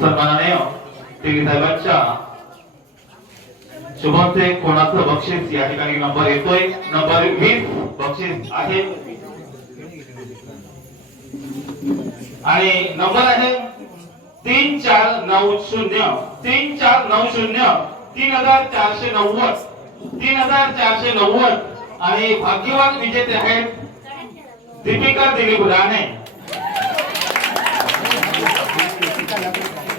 सन्मानाने टीव्ही साहेबांच्या शुभमचे कोणाचं बक्षीस या ठिकाणी नंबर येतोय. नंबर वीस बक्षीस आहे. आणि नंबर आहे तीन चार नऊ शून्य. तीन चार नऊ शून्य. तीन हजार चारशे नव्वद. तीन हजार चारशे नव्वद. आणि भाग्यवान विजेते आहेत दीपिका दिलीप राणे.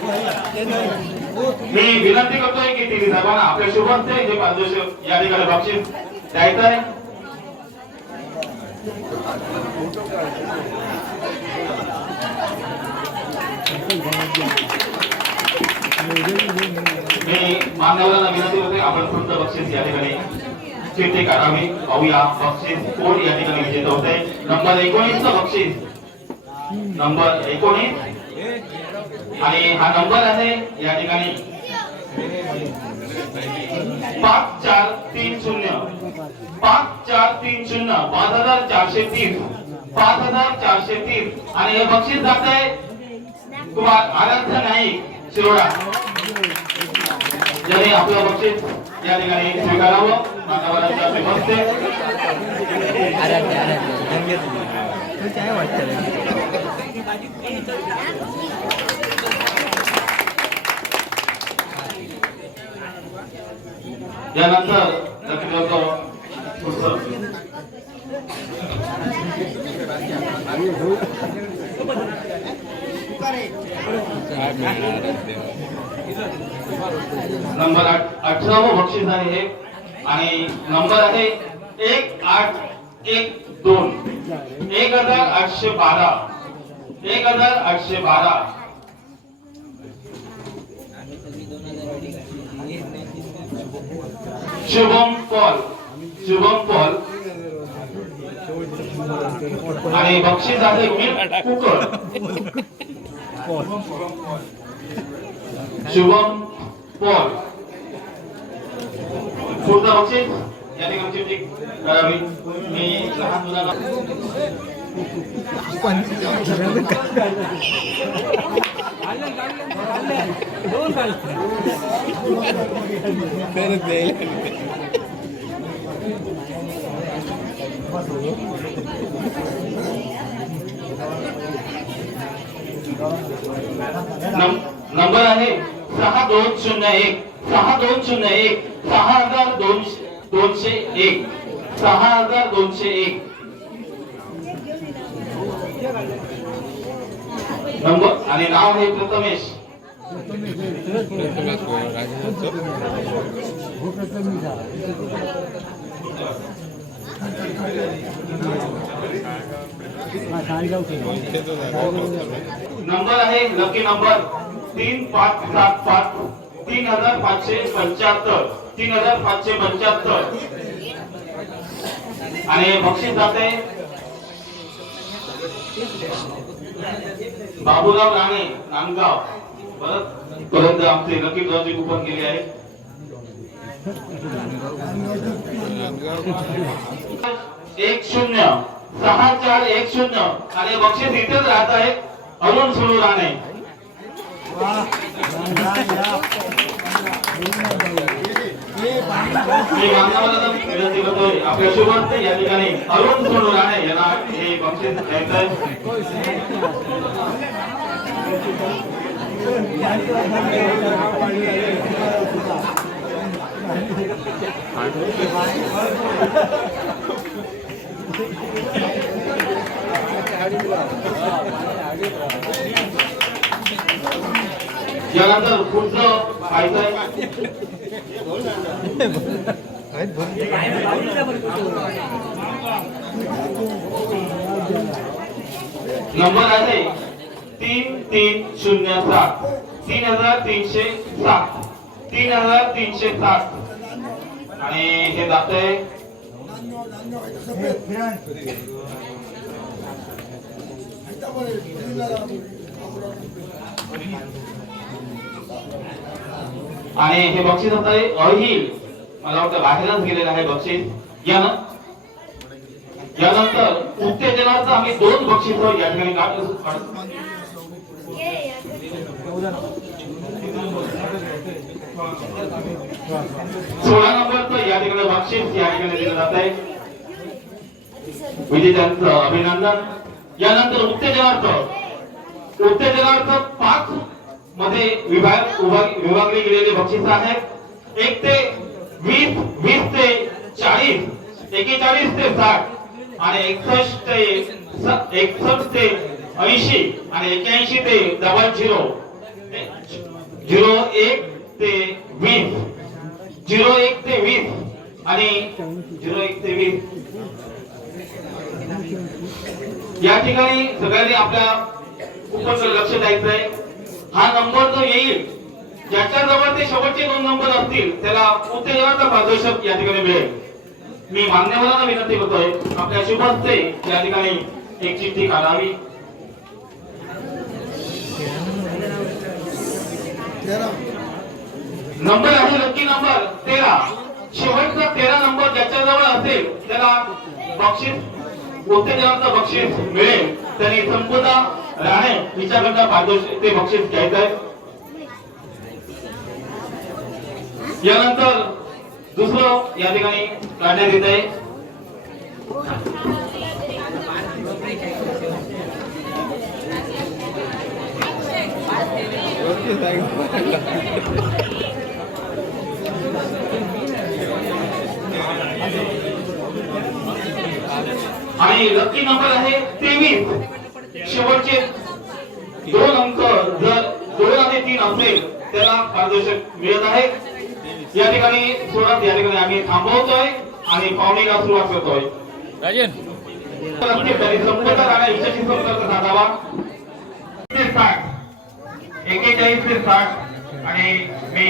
मी विनंती करतोय की टीव्ही साहेबांना आपले शुभमचे जे पारितोषिक या ठिकाणी बक्षीस द्यायचं आहे. मी मान्यवरांना विनंती करतोय आपण फक्त बक्षीस या ठिकाणी चिठ्ठी काढावी. पाहूया बक्षीस कोण या ठिकाणी विजेता होते. नंबर एकोणीस बक्षीस. नंबर एकोणीस. आणि हा नंबर आहे या ठिकाणी. पाच चार तीन शून्य. पाच चार तीन शून्य. पाच हजार चारशे तीस. पाच हजार चारशे तीस. आणि हे बक्षीस जात आहे. कुमार आराध्य नाईक शिरोडा. ज्यांनी आपलं बक्षीस या ठिकाणी स्वीकारावं. हस्ते आराध्य आराध्य धन्यवाद तुझं काय वाटतं रे? यानंतर नक्की नंबर आठ अठरावं बक्षीस आहे हे. आणि नंबर आहे एक आठ एक दोन. एक हजार आठशे बारा. एक हजार आठशे बारा. शुभम पॉल. शुभम पॉल. आणि बक्षीस आहे शुभम पॉल. पुढचा बक्षीस? या ठिकाणी मी लहान मुलाला नंबर आहे सहा दोन शून्य एक. सहा दोन शून्य एक. सहा हजार दोनशे दोनशे एक. सहा हजार दोनशे एक. नंबर आणि नाव आहे प्रथमेश. नंबर आहे लकी नंबर तीन पाच सात पाच तीन हजार पाचशे पंच्याहत्तर तीन हजार पाचशे पंच्याहत्तर. आणि बक्षीस जाते. बाबूराव राणे नांदगाव. परत परत आमचे लकी कुपन केले आहे एक शून्य सहा चार एक शून्य. आणि बक्षीस इथेच राहत आहे अरुण सुरू राणे. मी मानवाला विनंती करतोय आपल्या शुभांत या ठिकाणी अरुण सुरू राणे यांना हे बक्षीस यानंतर पुढचं नंबर आहे तीन तीन शून्य सात. तीन हजार तीनशे सात. तीन हजार तीनशे सात. आणि हे जात आहे. आणि हे बक्षीस आता अहिल मला वाटतं बाहेरच गेलेलं आहे बक्षीस. यानं यानंतर उत्तेजनाचं आम्ही दोन बक्षीस या ठिकाणी सोळा नंबरचं या ठिकाणी बक्षीस या ठिकाणी दिलं जात आहे. विजेत्यांचं अभिनंदन. यानंतर उत्तेजनार्थ. उत्तेजनार्थ पाच मध्ये विभाग विभागले गेलेले बक्षीस आहेत एक ते वीस वीस ते चाळीस एकेचाळीस ते साठ आणि एकसष्ट ते एकसष्ट ते ऐंशी आणि एक्याऐंशी ते डबल झिरो झिरो एक ते वीस झिरो एक ते वीस आणि झिरो एक ते वीस. या ठिकाणी सगळ्यांनी आपल्या खूपच लक्ष द्यायचं आहे हा नंबर जो येईल ज्याच्या जवळ ते शेवटचे दोन नंबर असतील त्याला उत्तेजनाचा पारितोषिक या ठिकाणी मिळेल. मी मान्यवरांना विनंती करतोय आपल्या शुभस्ते या ठिकाणी एक चिठ्ठी काढावी. नंबर आहे लक्की नंबर तेरा. शेवटचा तेरा नंबर ज्याच्याजवळ असेल त्याला बक्षीस उत्तेजनाचं बक्षीस मिळेल. त्यांनी संपूर्ण राणे हिच्याकडनं पारितोषिक ते बक्षीस घ्यायचं आहे यानंतर दुसरं या ठिकाणी काढण्यात येत आहे. आणि लकी नंबर आहे तेवीस. शेवटचे दोन अंक जर दोन आणि तीन असेल त्याला पारितोषिक मिळत आहे. या ठिकाणी सोडत या ठिकाणी आम्ही थांबवतोय आणि पावणीला सुरुवात करतोय. राजन. असतील तरी संपर्क राहण्या हिच्याशी संपर्क साधावा. ते साठ एकेचाळीस ते साठ. आणि मी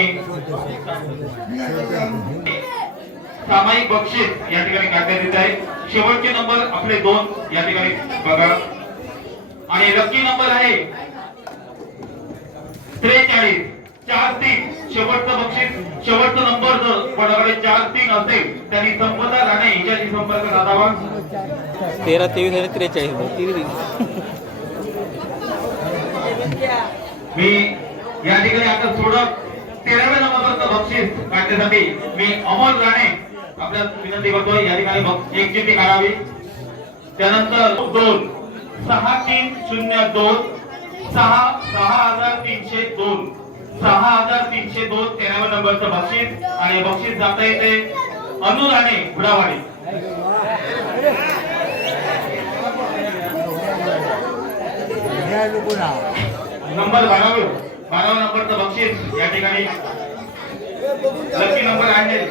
सामायिक बक्षीस या ठिकाणी काढण्यात येत आहे. शेवटचे नंबर आपले दोन. या ठिकाणी बघा. आणि लकी नंबर आहे त्रेचाळीस चार तीन शेवटचं बक्षीस शेवटचा नंबर जर कोणाकडे चार तीन असेल त्यांनी संपदा राणे हिच्याशी संपर्क साधावा. तेरा तेवीस आणि त्रेचाळीस तेवीस मी या ठिकाणी आता सोडत तेराव्या नंबरचं बक्षीस काढण्यासाठी मी अमोल राणे आपल्या विनंती करतोय. या ठिकाणी एक चिठ्ठी काढावी. त्यानंतर दोन सहा तीन शून्य दोन सहा सहा हजार तीनशे दोन. सहा हजार तीनशे दोन तेराव्या नंबरचं बक्षीस. आणि बक्षीस जाता येते अनुराणे गुडावाडी नंबर बारावे बारावा नंबरचं बक्षीस या ठिकाणी. लकी नंबर आहे.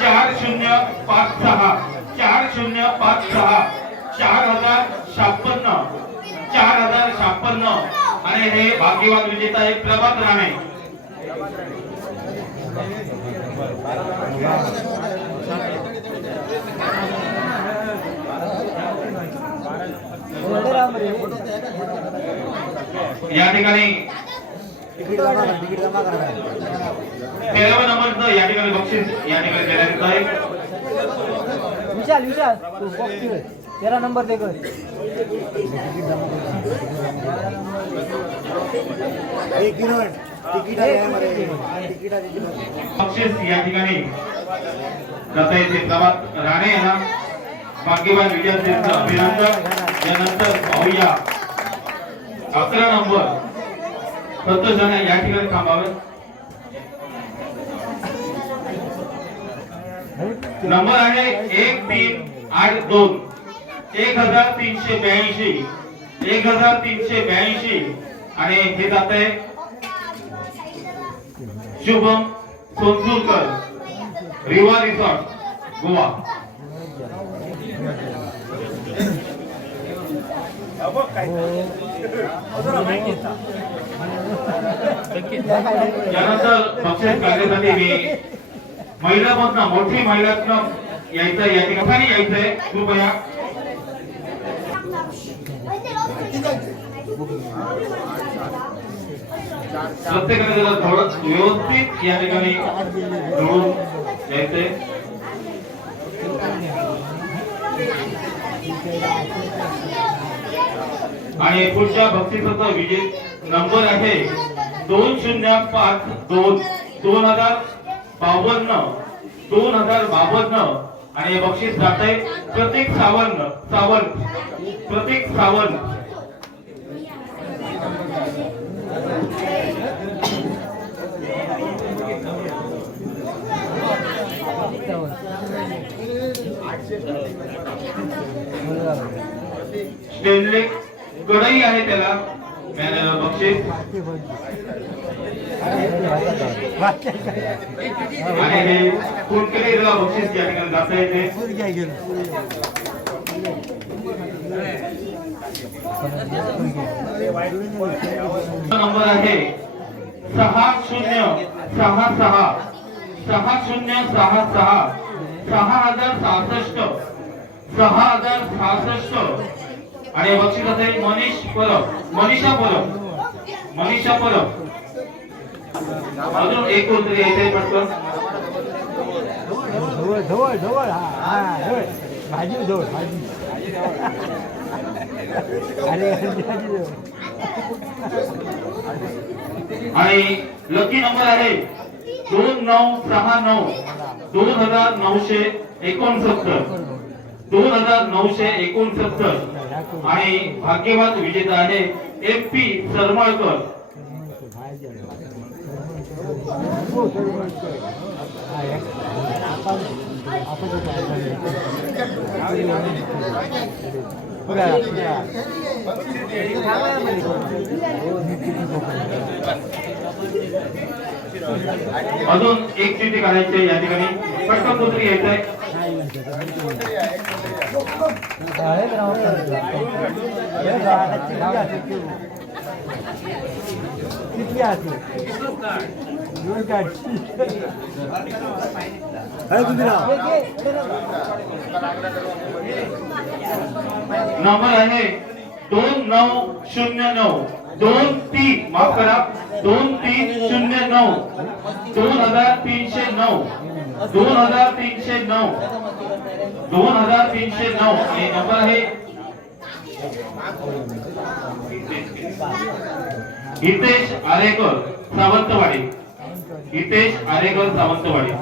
चार शून्य पाच सहा चार शून्य पाच सहा. चार हजार छापन्न. चार हजार छापन्न. आणि हे भाग्यवान विजेता एक प्रभात राणे. या ठिकाणी तेराव्या नंबर या ठिकाणी बक्षीस या ठिकाणी देण्यात येत तेरा नंबर दे कर बक्षीस या ठिकाणी. जाता येते प्रभात राणे यांना. भाग्यवान विद्यार्थ्यांचं अभिनंदन. यानंतर पाहूया अकरा नंबर. संतोष राणे या ठिकाणी थांबावे. नंबर आहे एक तीन आठ दोन. एक हजार तीनशे ब्याऐंशी एक हजार तीनशे ब्याऐंशी आणि हे जात आहे शुभम सोनसुरकर रिवा रिसॉर्ट गोवा. यानंतर पक्षात काढण्यासाठी मी महिलामधनं मोठी महिलातनं यायचं या ठिकाणी यायचंय. कृपया प्रत्येकाने त्याला थोडं व्यवस्थित या ठिकाणी जोडून यायचंय आणि पुढच्या बक्षिसाचा विजय नंबर आहे दोन शून्य पाच दोन दोन हजार बावन्न दोन हजार बावन्न. आणि बक्षीस जात आहे प्रतीक सावंत सावंत प्रतीक सावंत. स्टेनले गडई आहे त्याला. मॅन- बक्षीस. आणि हे कुणकेरीला बक्षीस या ठिकाणी जाता येते. नंबर आहे सहा शून्य सहा सहा सहा शून्य सहा सहा सहा हजार सहासष्ट सहा हजार सहासष्ट. आणि हे बक्षीस असेल मनीष परब मनीषा परब मनीषा परब. अजून एक कोणतरी येते पटकन? जवळ जवळ जवळ. हा हा भाजी जवळ भाजी. आणि लकी नंबर आहे दोन नऊ सहा नऊ दोन हजार नऊशे एकोणसत्तर दोन हजार नऊशे एकोणसत्तर आणि भाग्यवान विजेता आहे एम पी सरमळकर अजून एक चिठ्ठी काढायची या ठिकाणी. पटकन कोणतरी यायचंय किती नंबर आहे दोन नऊ शून्य नऊ. दोन तीन. माफ करा. दोन तीन शून्य नऊ. दोन हजार तीनशे नऊ. दोन हजार तीनशे नऊ. दोन हजार तीनशे नऊ. हे नंबर आहे. हितेश आरेकर सावंतवाडी. हितेश आरेकर सावंतवाडी.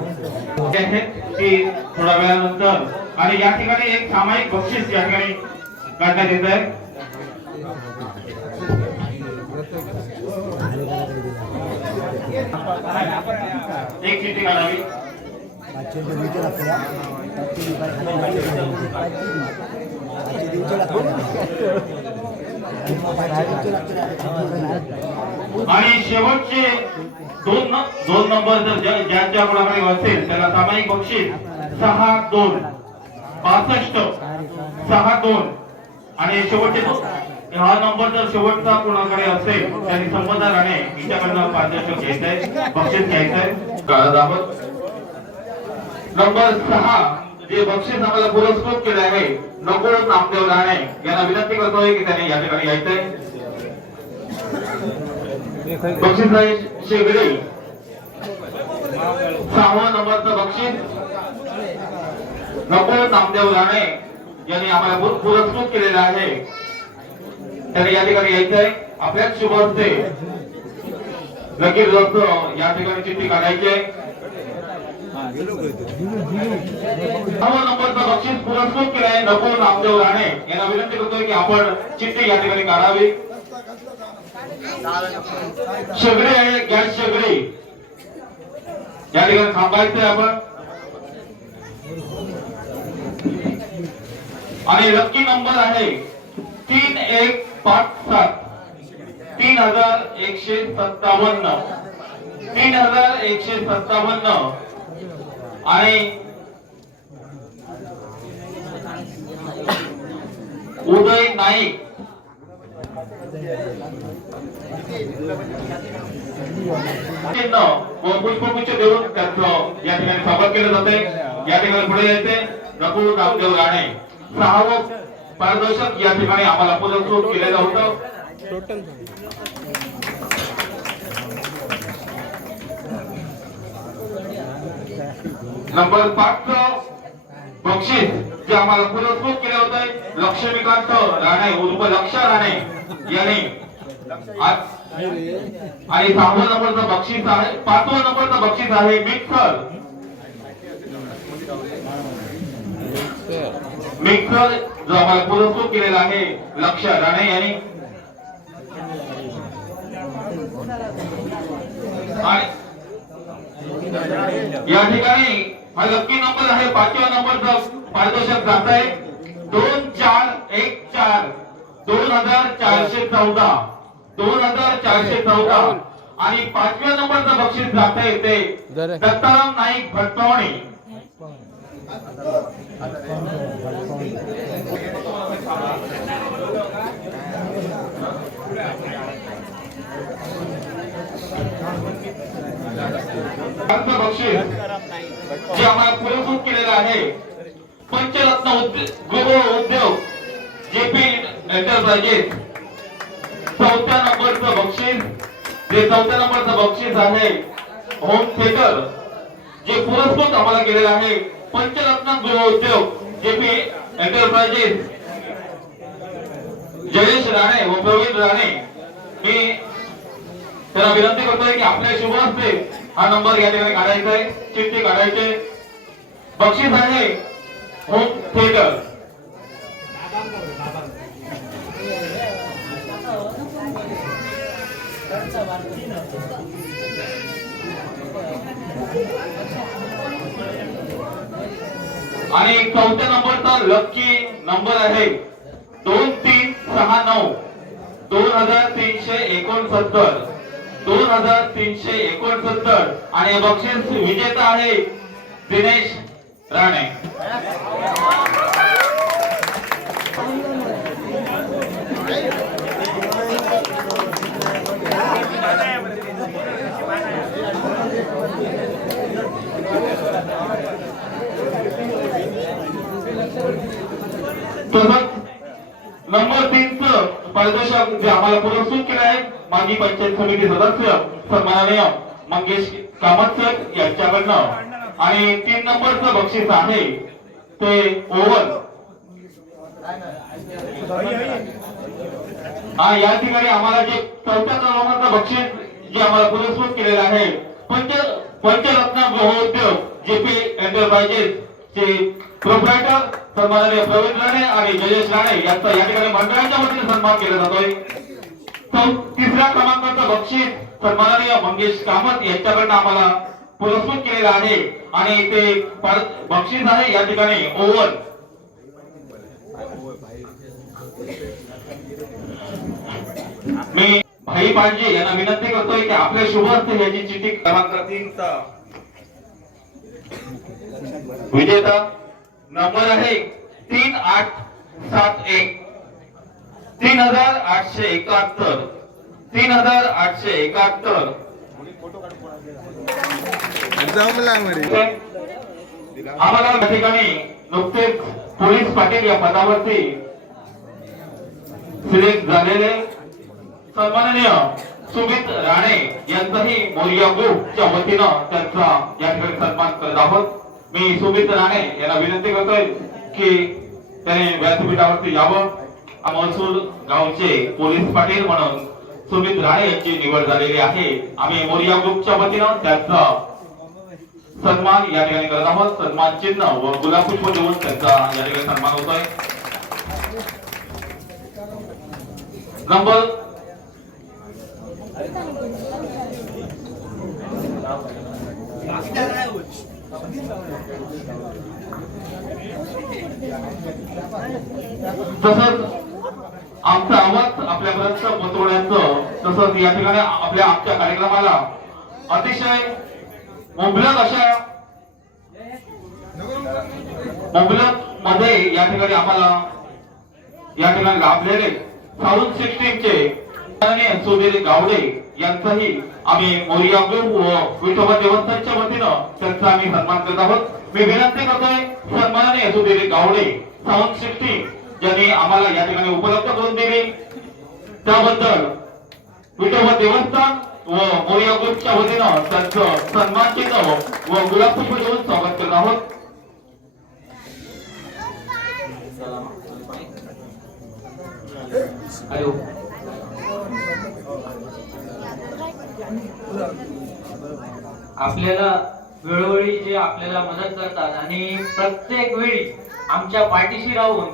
ते की थोड्या वेळानंतर आणि या ठिकाणी एक सामायिक बक्षीस या ठिकाणी काढण्यात येत आहे. एक चिठ्ठी काढावी. आणि शेवटचे दोन दोन नंबर जर ज्या- ज्यांच्या कोणाकडे असेल त्याला सामायिक बक्षीस सहा दोन. पासष्ट सहा दोन. आणि शेवटचे हा नंबर जर शेवटचा कोणाकडे असेल त्यांनी संबंध राहणे हिच्याकडनं पारदर्शक घ्यायचंय बक्षीस घ्यायचंय. दाबत. नंबर सहा जे बक्षीस आम्हाला पुरस्कृत केले आहे नको नामदेव राणे यांना विनंती करतोय की त्यांनी या ठिकाणी यायचंय. बक्षीस नाही शेगडे. सहावा नंबरचं बक्षीस. नको नामदेव राणे यांनी आम्हाला पुरस्कृत केलेला आहे. त्याने या ठिकाणी यायचंय. आपल्याच शुभ असते लगेच या ठिकाणी चिठ्ठी काढायची आहे. सहावा बक्षीस पुरस्कृत केलाय. नको नामदेव राणे यांना विनंती करतोय की आपण चिठ्ठी या ठिकाणी काढावी. शेगडी आहे गॅस शेगडी. या ठिकाणी थांबायचंय आपण. आणि लक्की नंबर आहे तीन एक पाच सात. तीन हजार एकशे सत्तावन्न. तीन हजार एकशे सत्तावन्न. आणि उदय नाईक पुष्पगुच्छ देऊन त्यांचं या ठिकाणी स्वागत केलं जाते या ठिकाणी पुढे यायचे नकुल नामदेव राणे सहावं पारदर्शक या ठिकाणी आम्हाला पुरस्कृत केलेलं होतं टोटल नंबर पाच बक्षीस जे आम्हाला पुरस्कृत केलं होतं लक्ष्मीकांत राणे उर्फ लक्ष राणे यांनी. आणि सहावा नंबरचं बक्षीस आहे पाचवा नंबरचं बक्षीस आहे मिक्सर. मिक्सर जो आम्हाला पुरस्कृत केलेला आहे लक्ष राणे यांनी. या ठिकाणी हा लक्की नंबर आहे पाचव्या नंबरचा पारितोषिक जात आहे. दोन चार एक चार. दोन हजार चारशे चौदा. दोन हजार चारशे चौदा. आणि पाचव्या नंबरचं बक्षीस जात आहे ते दत्ताराम नाईक भटकवणे. बक्षीस जे आम्हाला पुरस्कृत केलेलं आहे. पंचरत्न उद्योग गृह उद्योग जेपी एंटरप्राइजेस चौथ्या नंबरचं बक्षीस जे चौथ्या नंबरचं बक्षीस आहे होम थिएटर जे पुरस्कृत आम्हाला केलेलं आहे पंचरत्न गृह उद्योग जेपी एंटरप्राइजेस जयेश राणे व प्रवीण राणे मी त्याला विनंती करतोय की आपल्या शुभ हस्ते हा नंबर या ठिकाणी काढायचा आहे. चिठ्ठी काढायचे बक्षीस आहे. Home theatre. आणि चौथ्या नंबरचा लक्की नंबर आहे. दोन तीन सहा नऊ. दोन हजार तीनशे एकोणसत्तर. दोन हजार तीनशे एकोणसत्तर आणि बक्षीस विजेता आहे दिनेश राणे. तसंच नंबर तीन परदेशात जे आम्हाला पुरस्कृत केले आहे माजी पंचायत समिती सदस्य सन्माननीय मंगेश कामत सर यांच्याकडनं. आणि तीन नंबरचं बक्षीस आहे ते ओव्हर हा या ठिकाणी आम्हाला जे चौथ्या क्रमांकाचं बक्षीस जे आम्हाला पुरस्कृत केलेलं आहे पंच पंचरत्न गृहोद्योग जे पी एंटरप्राइजेस चे प्रोप्रायटर सन्माननीय प्रवीण राणे आणि जयेश राणे यांचा या ठिकाणी मंडळाच्या वतीने सन्मान केला जातोय. तिसऱ्या क्रमांकाचं बक्षीस सन्माननीय मंगेश कामत यांच्याकडनं आम्हाला पुरस्कृत केलेला आहे आणि ते बक्षीस आहे या ठिकाणी ओव्हर. मी भाई पांजे यांना विनंती करतोय की आपल्या शुभ हस्ते याची चिठी क्रमांक तीनचा. विजेता नंबर आहे तीन आठ सात एक. तीन हजार आठशे एकाहत्तर. तीन हजार आठशे एकाहत्तर. आम्हाला या ठिकाणी नुकतेच पोलीस पाटील या पदावरती सिलेक्ट झालेले सन्माननीय सुमित राणे यांचाही मोरिया ग्रुपच्या वतीनं त्यांचा या ठिकाणी सन्मान करत आहोत. मी सुमित राणे यांना विनंती करतोय की त्याने व्यासपीठावरती यावं. महसूल गावचे पोलीस पाटील म्हणून सुमित राणे यांची निवड झालेली आहे. आम्ही मोरिया ग्रुपच्या वतीनं त्यांचा सन्मान या ठिकाणी करत आहोत. सन्मान चिन्ह व गुलाबपुष्प देऊन त्यांचा या ठिकाणी सन्मान होतोय. नंबर तसंच आमचा आवाज आपल्यापर्यंत पोहोचवण्याचं तसंच या ठिकाणी आपल्या आमच्या कार्यक्रमाला अतिशय मुबलक अशा मुबलकमध्ये या ठिकाणी आम्हाला या ठिकाणी लाभलेले साऊंड सिस्टीमचे सुधीर गावडे यांचाही आम्ही मोरिया ग्रुप व विठोबा देवस्थानच्या वतीनं त्यांचा आम्ही सन्मान करत आहोत. मी विनंती करतोय सन्माननीय सुधीर गावडे साऊंड सिस्टीम ज्यांनी आम्हाला या ठिकाणी उपलब्ध करून दिली. त्याबद्दल विठोबा देवस्थान व मोरिया ग्रुपच्या वतीनं त्यांचं सन्मान चिन्ह व गुलाबपुष्प देऊन स्वागत करत आहोत. हॅलो. आपल्याला वेळोवेळी जे आपल्याला मदत करतात आणि प्रत्येक वेळी आमच्या पाठीशी राहून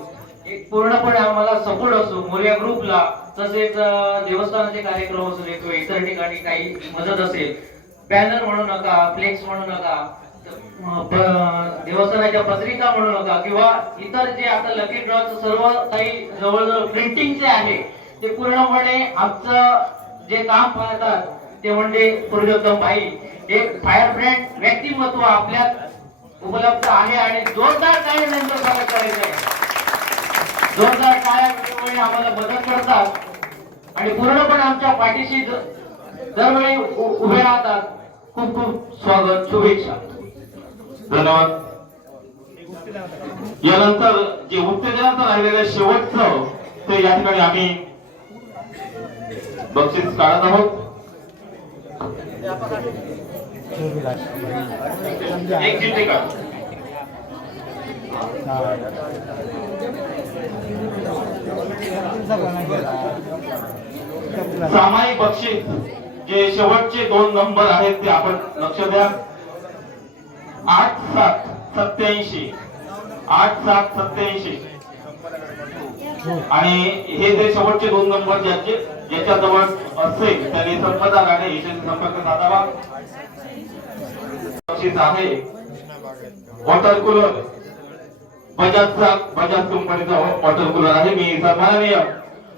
एक पूर्णपणे आम्हाला सपोर्ट असतो. मोर्या ग्रुपला तसेच देवस्थानाचे कार्यक्रम असू दे किंवा इतर ठिकाणी काही मदत असेल बॅनर म्हणू नका फ्लेक्स म्हणू नका देवस्थानाच्या पत्रिका म्हणू नका किंवा इतर जे आता लकी ड्रॉचं सर्व काही जवळजवळ प्रिंटिंग जे आहे ते पूर्णपणे आमचं जे काम पाहतात ते म्हणजे पुरुषोत्तम भाई एक फायर ब्रँड व्यक्तिमत्व आपल्यात उपलब्ध आहे आणि जोरदार काय त्यांचं स्वागत करायचं आहे. जोरदार काय आम्हाला मदत करतात आणि पूर्णपणे आमच्या पाठीशी दरवेळी उभे राहतात. खूप खूप स्वागत शुभेच्छा. धन्यवाद. यानंतर जे उत्तेजनाचं राहिलेलं शेवटचं ते या ठिकाणी आम्ही बक्षीस काढत आहोत. सामायिक बक्षीस जे शेवटचे दोन नंबर आहेत ते आपण लक्ष द्या. आठ सात सत्याऐंशी. आठ सात सत्याऐंशी. आणि हे जे शेवटचे दोन नंबर ज्याचे ज्याच्याजवळ असेल त्याने संपदा गाणे याच्याशी संपर्क साधावा. बक्षीस आहे. वॉटर कूलर बजाजचा बजाज कंपनीचा वॉटर कूलर आहे. मी सन्माननीय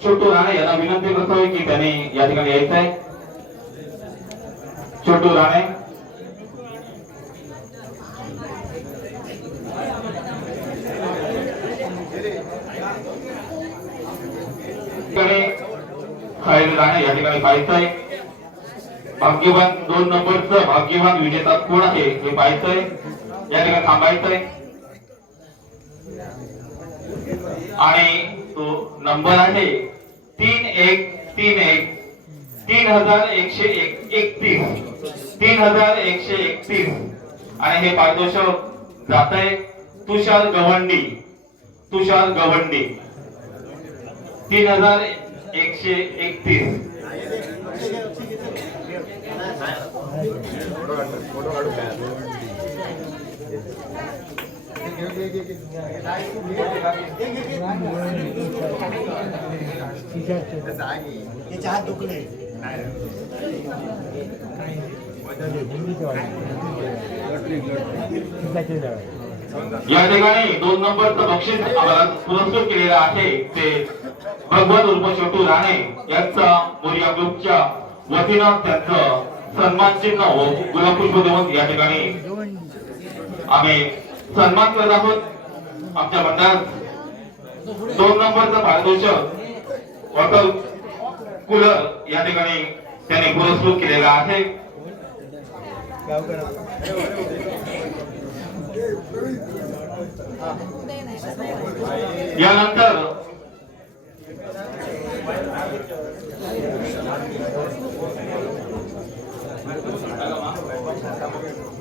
छोटू राणे यांना विनंती करतोय की त्यांनी या ठिकाणी यायचंय. छोटू राणे ठिकाणी ठिकाणी या ठिकाणी पाहायचंय भाग्यवान दोन नंबरचं भाग्यवान विजेता कोण आहे हे पाहायचंय या ठिकाणी थांबायचंय आणि तो नंबर आहे तीन एक तीन एक. तीन हजार एकशे एक एकतीस. तीन हजार एकशे एकतीस. आणि हे पारितोषिक जात आहे. तुषार गवंडी. तुषार गवंडी. तीन हजार या ठिकाणी दोन नंबरचं बक्षीस पुरस्कृत केलेलं आहे ते भगवान उर्फ छोटू राणे यांचा मोरिया ग्रुपच्या वतीनं त्यांचं सन्मान चिन्ह व हो, गुलाबपुष्प देऊन या ठिकाणी. आम्ही सन्मान करत आहोत आमच्या मंडळात. दोन नंबरचा पारितोषिक वॉटर कूलर या ठिकाणी त्याने पुरस्कृत केलेला आहे. यानंतर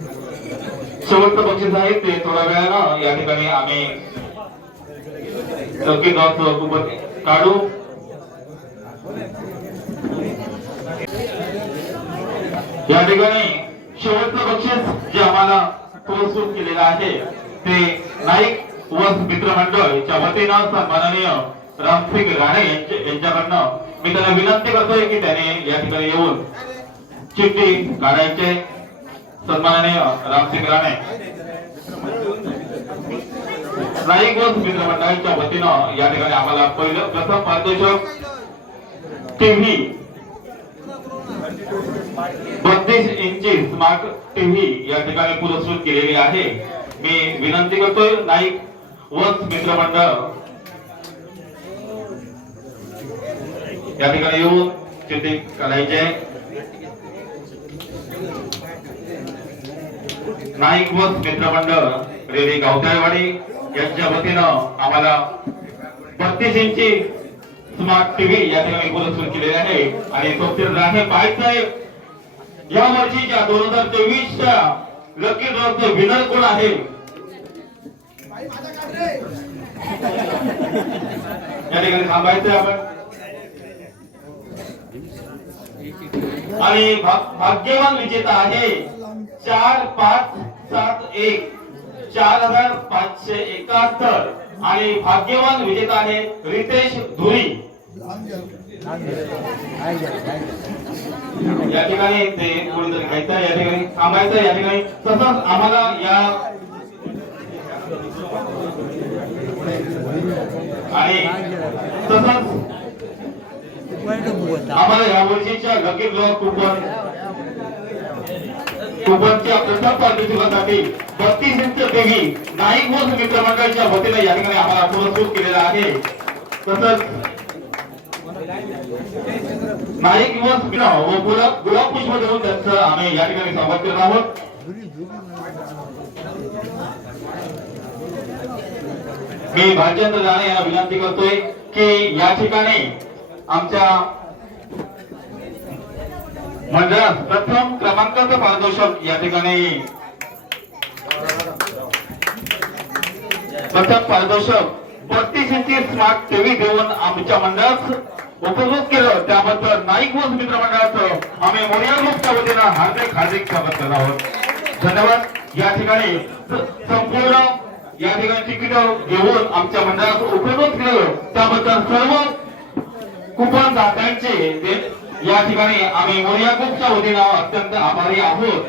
शेवटचं बक्षीस आहे ते थोड्या वेळानं या ठिकाणी आम्ही लकीदास कुपन काढू. या ठिकाणी शेवटचं बक्षीस जे आम्हाला पुरस्कृत केलेलं आहे ते नाईक वस मित्र यांच्या वतीनं सन्माननीय रामसिंग राणे यांच्याकडनं मी त्यांना विनंती करतोय की त्याने या ठिकाणी येऊन चिठ्ठी काढायचे. सन्मानाने रामसिंग राणे नाईक वस मित्र मंडळाच्या वतीनं या ठिकाणी आम्हाला पहिलं प्रथम मार्गदर्शक टीव्ही बत्तीस इंची स्मार्ट टीव्ही या ठिकाणी पुरस्कृत केलेली आहे. मी विनंती करतोय नाईक वंश मित्रमंडळ या ठिकाणी येऊन चिठ्ठी करायचे नाईक वंश मित्रमंडळ रेडी गावतायवाडी यांच्या वतीनं आम्हाला बत्तीस इंची स्मार्ट टीव्ही या ठिकाणी पुरस्कृत केलेले आहे. आणि सोबतीर राणे पायसाहेब या वर्षीच्या दोन हजार तेवीसच्या लकी ड्रॉचं विनर कोण आहे? या ठिकाणी थांबायचंय आपण. आणि भाग्यवान विजेता आहे चार पाच सात एक चार हजार पाचशे एकाहत्तर. आणि भाग्यवान विजेता आहे रितेश धुरी. या ठिकाणी ते कोणीतरी घ्यायचं या ठिकाणी थांबायचं या ठिकाणी. तसंच आम्हाला या आणि तसंच आम्हाला यावर्षीच्या लकी ड्रॉ कुपन कुपनच्या प्रथम पारितोषिकासाठी बत्तीस इंच टीव्ही नाईक वोस मित्र मंडळाच्या वतीने या ठिकाणी आम्हाला पुरस्कृत केलेला आहे. तसंच नाईक वोस मित्र व गुलाब गुलाब पुष्प देऊन त्यांचं आम्ही या ठिकाणी स्वागत करत आहोत. मी भालचंद्र राणे यांना विनंती करतोय की या ठिकाणी आमच्या मंडळात प्रथम क्रमांकाचं पारदर्शक या ठिकाणी. प्रथम पारदर्शक बत्तीस इंची स्मार्ट टीव्ही घेऊन आमच्या मंडळात उपकृत केलं. त्याबद्दल नाईक वस मित्र मंडळाचं आम्ही मोरिया ग्रुपच्या वतीनं हार्दिक हार्दिक स्वागत करत आहोत. धन्यवाद. या ठिकाणी संपूर्ण या ठिकाणी तिकीट घेऊन आमच्या मंडळात उपकृत केलं. त्याबद्दल सर्व कुपन दात्यांचे या ठिकाणी आम्ही मोरिया ग्रुपच्या वतीनं अत्यंत आभारी आहोत.